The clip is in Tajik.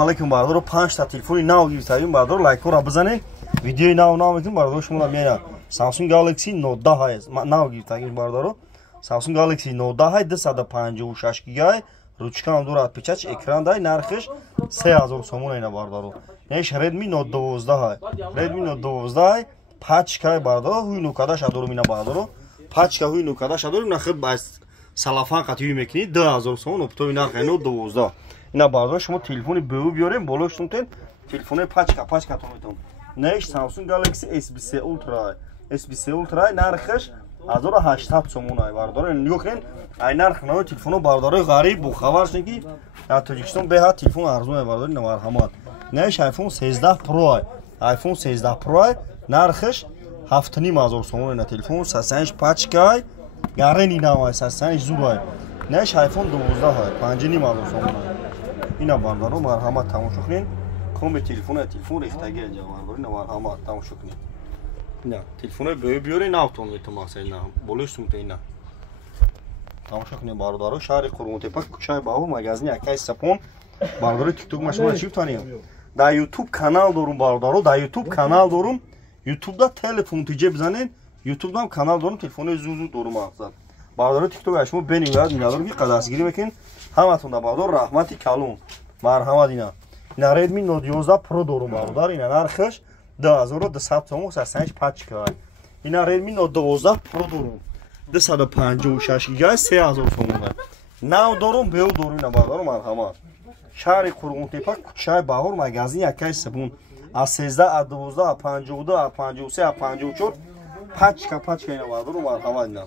Aleyküm bardaro 5 ta telefoni nav gibtayım bardaro like ora bızane videoyu nav metin bardaro şumla mena Samsung Galaxy Note 10 hay nav gibtayım bardaro Samsung Galaxy Note 10 hay 256 GB ручка ам дорад печач экран дай нархиш 3000 сомон айна бардaro неш Redmi Note 12 hay Redmi Note 12 hay пачка бардaro хуй нукада шадор мина бардaro пачка хуй нукада шадор нахиб бас салафан қатиюй мекини 2000 сомон оптои нарх Note 12 ина бардaro шумо телефони беу биёрем болоштунтен телефони пачка тонитон неш Samsung Galaxy S20 Ultra S20 Ultra нархиш 1800 сомон ай бардaro нигохен ай нарх нао телефоно бардaro ғариб бу хабар шун ки дар Тоҷикистон беҳад телефон арзон ай бардaro ина марҳамат неш iPhone 13 Pro ай iPhone 13 Pro ай нархиш 7500 сомон ина телефон сасанш пачка ай гарени навай сасанш зур ай неш iPhone 12 ай 5500 сомон ай ина бардaro марҳамат тамошо кунед комби телефон рехтаги аҷа бардaro ина марҳамат тамошо кунед ина телефони биёре навтон метон мақсад ина болош сумта ина тамошо кунед бардaro шаҳри Қурғунтепа кӯчаи баҳор магазини Акай Сапон бардaro тикток ма шумо чӣ танем дар YouTube канал дорум бардaro дар YouTube канал дорум YouTube-да телефон тиҷе бизанед YouTube-дам канал дорум телефони зузу дорум мақсад бардaro тикток аш шумо бенигад минадорум ки қадастгирӣ мекунед ҳаматон да бардaro раҳмати калон марҳамат ина ина Redmi Note 11 Pro дорум бардaro ина нархиш 2200 сомон сасанш пачка ина Redmi Note 12 Pro дорум 256 GB 3000 сомон нав дорум беу дорум ина бардaro марҳамат шаҳри Қурғунтепа кӯчаи баҳор магазини Акай Сапон аз 13 аз 12 аз 52 аз 53 аз 54 пачка ина бардaro марҳамат ина